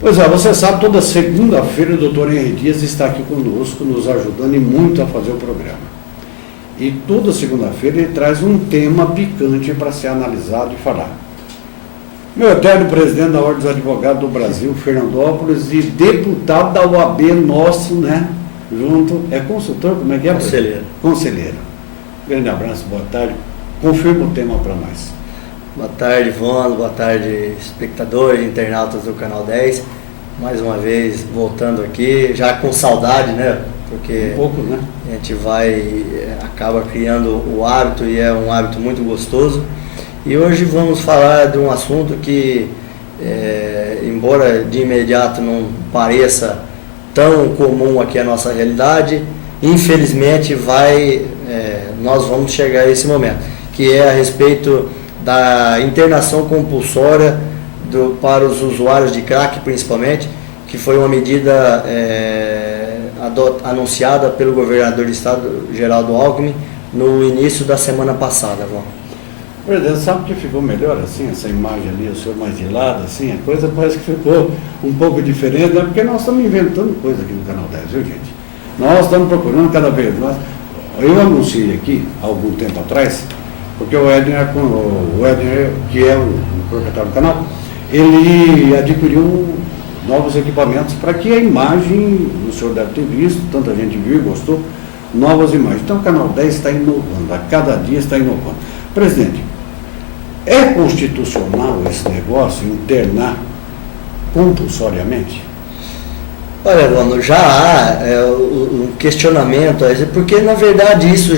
Pois é, você sabe, toda segunda-feira o doutor Henrique Dias está aqui conosco, nos ajudando e muito a fazer o programa. E toda segunda-feira ele traz um tema picante para ser analisado e falar. Meu eterno presidente da Ordem dos Advogados do Brasil, Fernandópolis, e deputado da UAB nosso, né? Junto, é consultor, como é que é? Conselheiro. Conselheiro. Grande abraço, boa tarde. Confirma o tema para nós. Boa tarde, Ivone, boa tarde, espectadores, internautas do Canal 10. Mais uma vez, voltando aqui, já com saudade, né? Porque um pouco, né? A gente acaba criando o hábito e é um hábito muito gostoso. E hoje vamos falar de um assunto que, embora de imediato não pareça tão comum aqui a nossa realidade, infelizmente nós vamos chegar a esse momento, que é a respeito da internação compulsória para os usuários de crack, principalmente, que foi uma medida anunciada pelo governador do estado, Geraldo Alckmin, no início da semana passada. Presidente, sabe que ficou melhor assim, essa imagem ali, o senhor mais de lado, assim, a coisa parece que ficou um pouco diferente, né? Porque nós estamos inventando coisa aqui no Canal 10, viu, gente? Nós estamos procurando cada vez mais. Eu anunciei aqui, há algum tempo atrás, porque o Edner, que é o proprietário do canal, ele adquiriu novos equipamentos para que a imagem, o senhor deve ter visto, tanta gente viu e gostou, novas imagens. Então o Canal 10 está inovando, a cada dia está inovando. Presidente, é constitucional esse negócio, internar compulsoriamente? Olha, Bruno, já há um questionamento, porque na verdade isso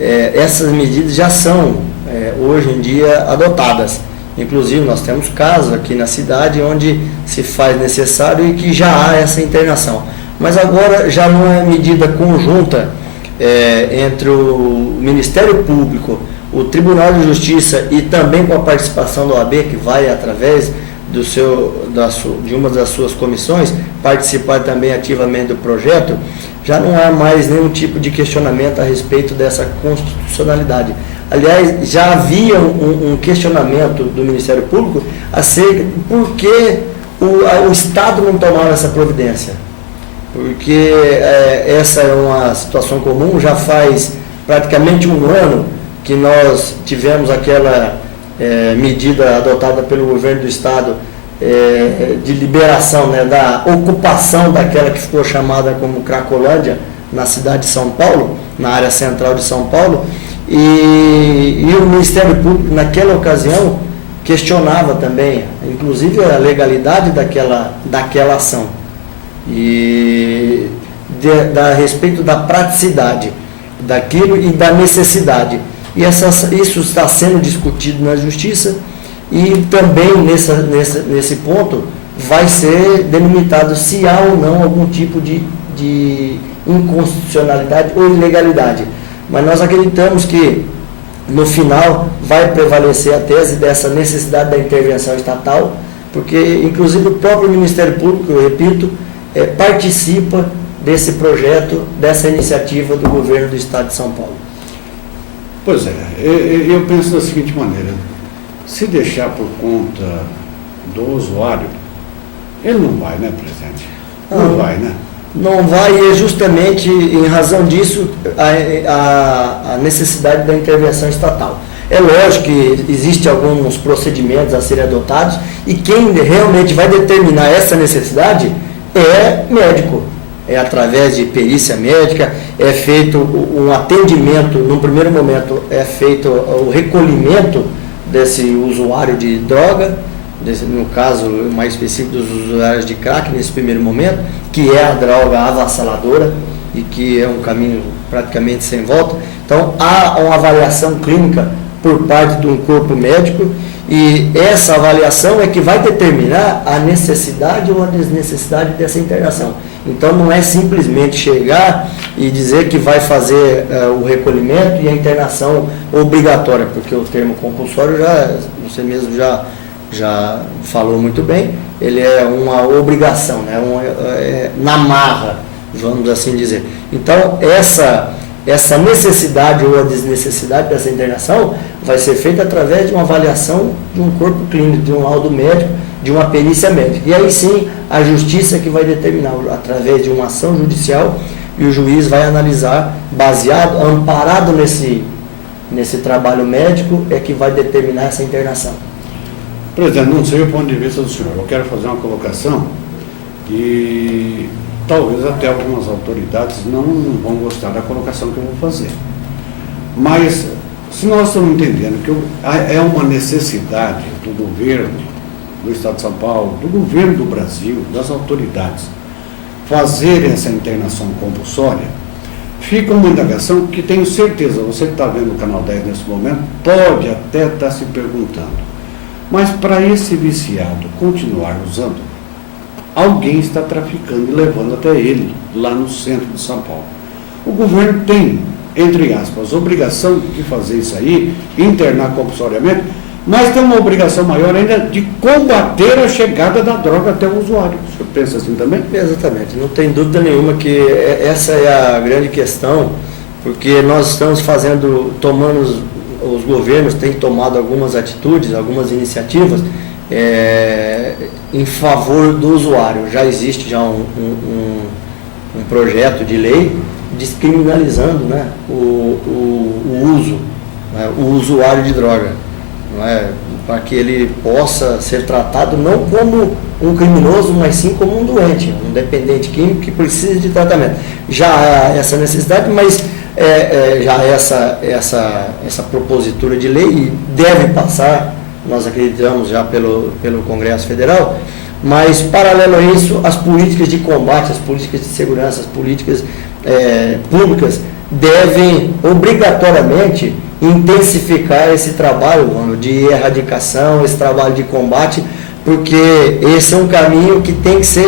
essas medidas já são hoje em dia adotadas. Inclusive nós temos casos aqui na cidade onde se faz necessário e que já há essa internação. Mas agora já não é medida conjunta entre o Ministério Público, o Tribunal de Justiça e também com a participação da OAB, que vai através de uma das suas comissões participar também ativamente do projeto, já não há mais nenhum tipo de questionamento a respeito dessa constitucionalidade. Aliás, já havia um questionamento do Ministério Público acerca de por que o Estado não tomava essa providência. Porque essa é uma situação comum, já faz praticamente um ano que nós tivemos aquela medida adotada pelo governo do Estado de liberação, né, da ocupação daquela que ficou chamada como Cracolândia, na cidade de São Paulo, na área central de São Paulo, e o Ministério Público, naquela ocasião, questionava também, inclusive, a legalidade daquela ação, e a respeito da praticidade daquilo e da necessidade. E isso está sendo discutido na Justiça e também nesse ponto vai ser delimitado se há ou não algum tipo de inconstitucionalidade ou ilegalidade. Mas nós acreditamos que no final vai prevalecer a tese dessa necessidade da intervenção estatal, porque inclusive o próprio Ministério Público, eu repito, participa desse projeto, dessa iniciativa do governo do Estado de São Paulo. Pois é, eu penso da seguinte maneira, se deixar por conta do usuário, ele não vai, né, presidente? Não vai, né? Não vai, e é justamente em razão disso a necessidade da intervenção estatal. É lógico que existem alguns procedimentos a serem adotados e quem realmente vai determinar essa necessidade é médico. É através de perícia médica, é feito um atendimento, num primeiro momento é feito o recolhimento desse usuário de droga, no caso mais específico dos usuários de crack nesse primeiro momento, que é a droga avassaladora e que é um caminho praticamente sem volta. Então há uma avaliação clínica por parte de um corpo médico e essa avaliação é que vai determinar a necessidade ou a desnecessidade dessa internação. Então não é simplesmente chegar e dizer que vai fazer o recolhimento e a internação obrigatória, porque o termo compulsório você mesmo já falou muito bem, ele é uma obrigação, né? Na marra, vamos assim dizer. Então essa necessidade ou a desnecessidade dessa internação vai ser feita através de uma avaliação de um corpo clínico, de um laudo médico, de uma perícia médica. E aí sim, a justiça que vai determinar, através de uma ação judicial, e o juiz vai analisar, baseado, amparado nesse trabalho médico, é que vai determinar essa internação. Presidente, não sei o ponto de vista do senhor. Eu quero fazer uma colocação e talvez até algumas autoridades não vão gostar da colocação que eu vou fazer. Mas, se nós estamos entendendo que é uma necessidade do governo do Estado de São Paulo, do governo do Brasil, das autoridades, fazerem essa internação compulsória, fica uma indagação que tenho certeza, você que está vendo o Canal 10 nesse momento, pode até estar se perguntando, mas para esse viciado continuar usando, alguém está traficando e levando até ele, lá no centro de São Paulo. O governo tem, entre aspas, obrigação de fazer isso aí, internar compulsoriamente, mas tem uma obrigação maior ainda de combater a chegada da droga até o usuário. O senhor pensa assim também? Exatamente, não tem dúvida nenhuma que essa é a grande questão, porque nós estamos os governos têm tomado algumas atitudes, algumas iniciativas em favor do usuário. Já existe um projeto de lei descriminalizando, né, o uso, né, o usuário de droga, não é, para que ele possa ser tratado não como um criminoso, mas sim como um doente, um dependente químico que precisa de tratamento. Já há essa necessidade, mas já essa propositura de lei e deve passar, nós acreditamos já pelo Congresso Federal, mas paralelo a isso, as políticas de combate, as políticas de segurança, as políticas públicas devem obrigatoriamente intensificar esse trabalho, mano, de erradicação, esse trabalho de combate, porque esse é um caminho que tem que ser,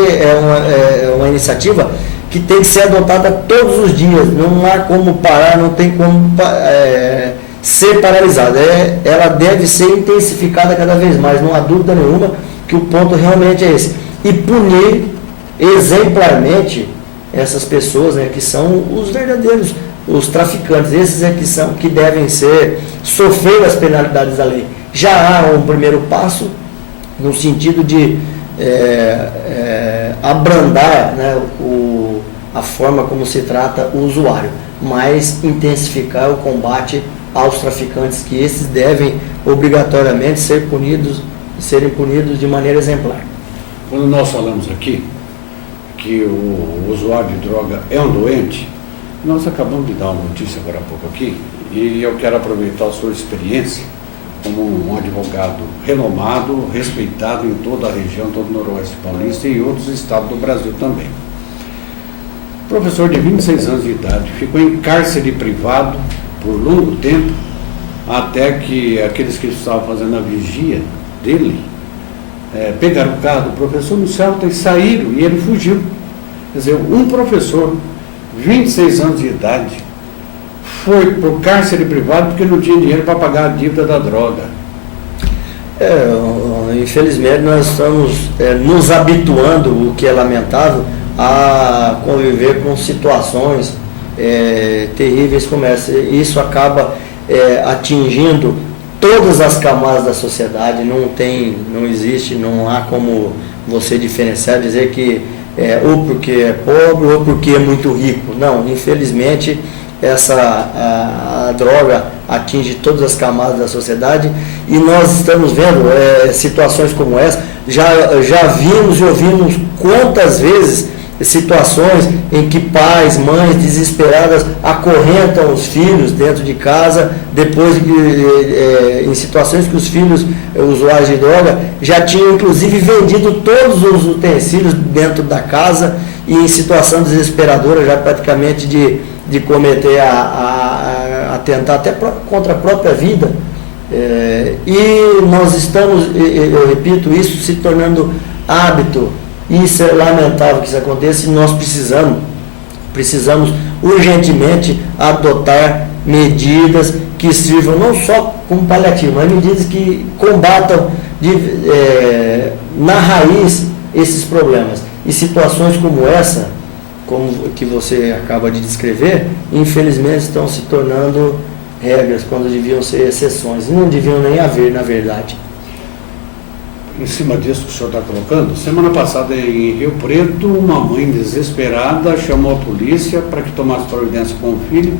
uma iniciativa que tem que ser adotada todos os dias, não há como parar, não tem como ser paralisada, ela deve ser intensificada cada vez mais, não há dúvida nenhuma que o ponto realmente é esse, e punir exemplarmente essas pessoas, né, que são os verdadeiros, os traficantes, esses que devem sofrer as penalidades da lei. Já há um primeiro passo no sentido de abrandar, né, a forma como se trata o usuário, mas intensificar o combate aos traficantes, que esses devem obrigatoriamente serem punidos de maneira exemplar. Quando nós falamos aqui que o usuário de droga é um doente, nós acabamos de dar uma notícia agora há pouco aqui, e eu quero aproveitar a sua experiência como um advogado renomado, respeitado em toda a região, todo o Noroeste Paulista e outros estados do Brasil também. Professor de 26 anos de idade, ficou em cárcere privado por longo tempo, até que aqueles que estavam fazendo a vigia dele pegaram o carro do professor no Celta e saíram, e ele fugiu. Quer dizer, um professor, 26 anos de idade, foi para o cárcere privado porque não tinha dinheiro para pagar a dívida da droga. Infelizmente nós estamos nos habituando, o que é lamentável, a conviver com situações terríveis como essa. Isso acaba atingindo todas as camadas da sociedade, não existe, não há como você diferenciar, dizer que ou porque é pobre ou porque é muito rico. Não, infelizmente a droga atinge todas as camadas da sociedade, e nós estamos vendo situações como essa, já vimos e ouvimos quantas vezes situações em que pais, mães desesperadas acorrentam os filhos dentro de casa, depois em situações que os filhos usuários de droga já tinham inclusive vendido todos os utensílios dentro da casa, e em situação desesperadora já praticamente de cometer atentar até contra a própria vida. E nós estamos, eu repito, isso se tornando hábito. Isso é lamentável que isso aconteça, e nós precisamos urgentemente adotar medidas que sirvam não só como paliativo, mas medidas que combatam na raiz esses problemas. E situações como essa, como que você acaba de descrever, infelizmente estão se tornando regras quando deviam ser exceções, e não deviam nem haver, na verdade. em cima disso que o senhor está colocando, semana passada em Rio Preto, uma mãe desesperada chamou a polícia para que tomasse providência com o filho,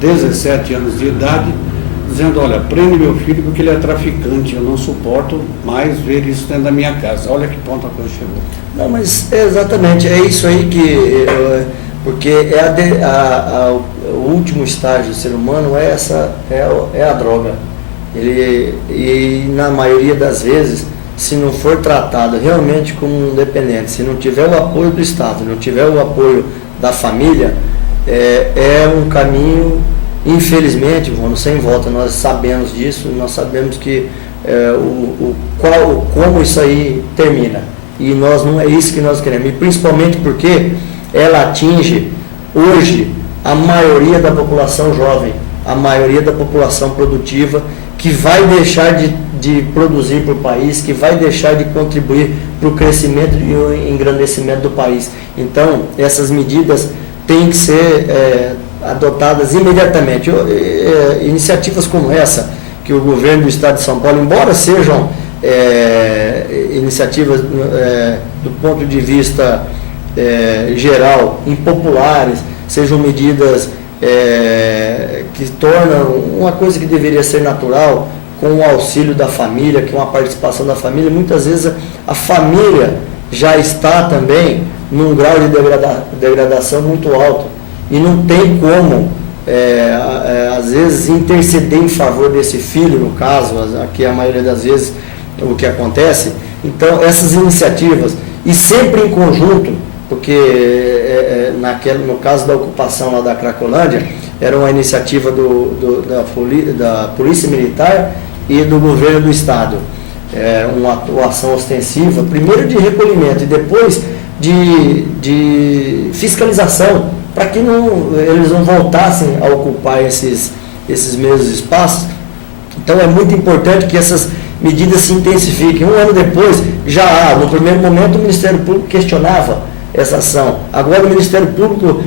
17 anos de idade, dizendo, olha, prende meu filho porque ele é traficante, eu não suporto mais ver isso dentro da minha casa. Olha que ponto a coisa chegou. Não, mas exatamente, é isso aí que... porque o último estágio do ser humano é a droga. E na maioria das vezes, se não for tratado realmente como um dependente, se não tiver o apoio do Estado, não tiver o apoio da família, é um caminho, infelizmente, sem volta. Nós sabemos disso, nós sabemos que como isso aí termina. E não é isso que nós queremos. E principalmente porque ela atinge hoje a maioria da população jovem, a maioria da população produtiva, que vai deixar de produzir para o país, que vai deixar de contribuir para o crescimento e o engrandecimento do país. Então, essas medidas têm que ser adotadas imediatamente. Iniciativas como essa, que o governo do Estado de São Paulo, embora sejam iniciativas do ponto de vista geral, impopulares, sejam medidas que tornam uma coisa que deveria ser natural, com o auxílio da família, com a participação da família. Muitas vezes a família já está também num grau de degradação muito alto e não tem como, às vezes, interceder em favor desse filho, no caso, aqui a maioria das vezes o que acontece. Então, essas iniciativas, e sempre em conjunto, porque no caso da ocupação lá da Cracolândia, era uma iniciativa da Polícia Militar e do Governo do Estado. Uma ação ostensiva, primeiro de recolhimento e depois de fiscalização, para que eles não voltassem a ocupar esses mesmos espaços. Então é muito importante que essas medidas se intensifiquem. Um ano depois, no primeiro momento, o Ministério Público questionava essa ação. Agora o Ministério Público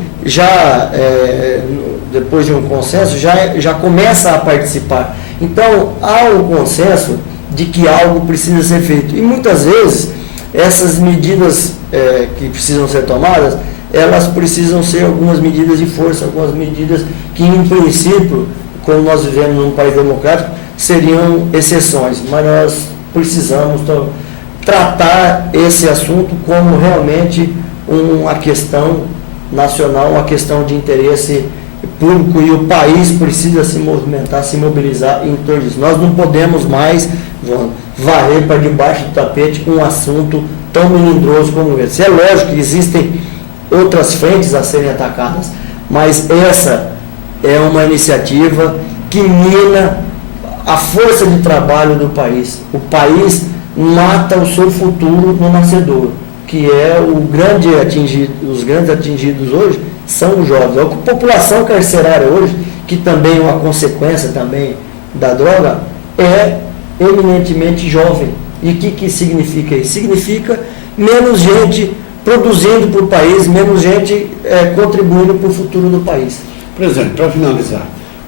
depois de um consenso, já começa a participar. Então, há um consenso de que algo precisa ser feito. E muitas vezes, essas medidas que precisam ser tomadas, elas precisam ser algumas medidas de força, algumas medidas que, em princípio, como nós vivemos num país democrático, seriam exceções. Mas nós precisamos tratar esse assunto como realmente uma questão nacional, uma questão de interesse público, e o país precisa se movimentar, se mobilizar em torno disso. Nós não podemos mais varrer para debaixo do tapete um assunto tão melindroso como esse. É lógico que existem outras frentes a serem atacadas, mas essa é uma iniciativa que mina a força de trabalho do país. O país mata o seu futuro no nascedor, que é os grandes atingidos hoje são os jovens. A população carcerária hoje, que também é uma consequência também da droga, é eminentemente jovem. E o que significa isso? Significa menos gente produzindo para o país, menos gente contribuindo para o futuro do país. Presidente, para finalizar,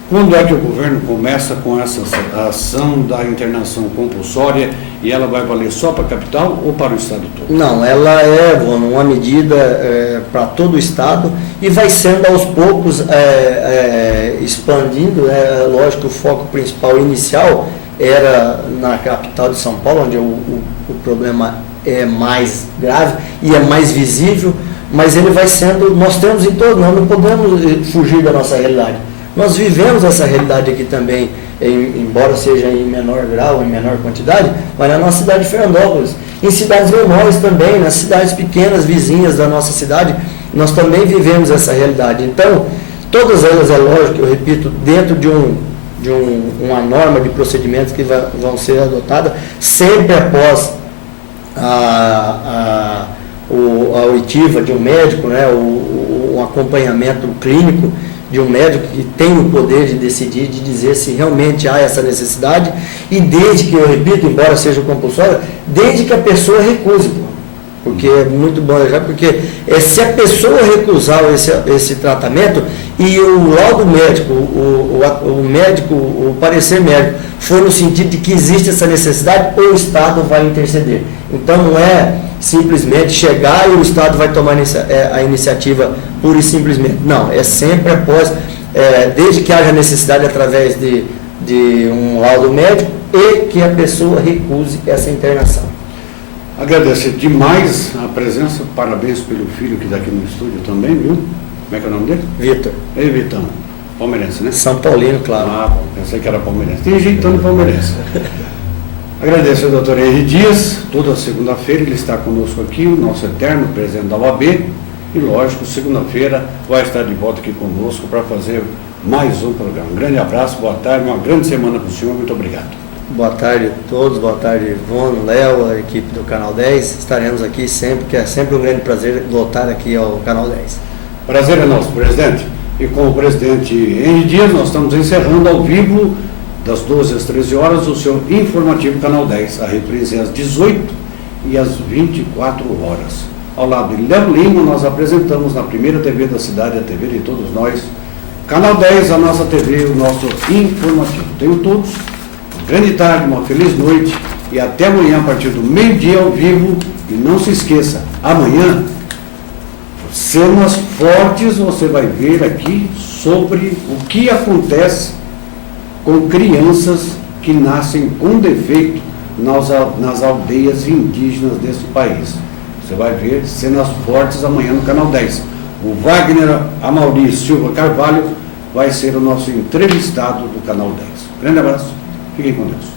quando é que o governo começa com essa ação da internação compulsória, e ela vai valer só para a capital ou para o estado todo? Não, ela uma medida para todo o estado e vai sendo aos poucos expandindo. Lógico que o foco principal inicial era na capital de São Paulo, onde o problema é mais grave e é mais visível, mas ele vai sendo, nós temos em todo, nós não podemos fugir da nossa realidade. Nós vivemos essa realidade aqui também, embora seja em menor grau, em menor quantidade, mas na nossa cidade de Fernandópolis, em cidades menores também, nas cidades pequenas, vizinhas da nossa cidade, nós também vivemos essa realidade. Então, todas elas, é lógico, eu repito, dentro de uma norma de procedimentos que vão ser adotadas, sempre após a oitiva de um médico, o acompanhamento clínico de um médico que tem o poder de decidir, de dizer se realmente há essa necessidade, e desde que, eu repito, embora seja compulsória, desde que a pessoa recuse. Porque é muito bom, já porque se a pessoa recusar esse tratamento e o laudo médico, o parecer médico for no sentido de que existe essa necessidade, o Estado vai interceder. Então não é simplesmente chegar e o Estado vai tomar a iniciativa pura e simplesmente. Não, é sempre após, desde que haja necessidade através de um laudo médico e que a pessoa recuse essa internação. Agradecer demais a presença, parabéns pelo filho que está aqui no estúdio também, viu? Como é que é o nome dele? Vitor. Ei, Vitão, palmeirense, né? São Paulino, claro. Ah, bom, pensei que era palmeirense. Tem jeitão de palmeirense. Agradecer ao doutor Henri Dias, toda segunda-feira ele está conosco aqui, o nosso eterno presidente da OAB, e lógico, segunda-feira vai estar de volta aqui conosco para fazer mais um programa. Um grande abraço, boa tarde, uma grande semana para o senhor, muito obrigado. Boa tarde a todos, boa tarde Ivone, Léo, a equipe do Canal 10. Estaremos aqui sempre, que é sempre um grande prazer voltar aqui ao Canal 10. Prazer é nosso, presidente. E com o presidente Henri Dias, nós estamos encerrando ao vivo, das 12 às 13 horas, o seu informativo Canal 10. A reprise é às 18 e às 24 horas. Ao lado de Léo Lima, nós apresentamos na primeira TV da cidade, a TV de todos nós, Canal 10, a nossa TV, o nosso informativo. Tenho todos. Grande tarde, uma feliz noite e até amanhã a partir do meio-dia ao vivo. E não se esqueça, amanhã, cenas fortes, você vai ver aqui sobre o que acontece com crianças que nascem com defeito nas aldeias indígenas desse país. Você vai ver cenas fortes amanhã no Canal 10. O Wagner Amauri Silva Carvalho vai ser o nosso entrevistado do Canal 10. Grande abraço. Fiquem com Deus.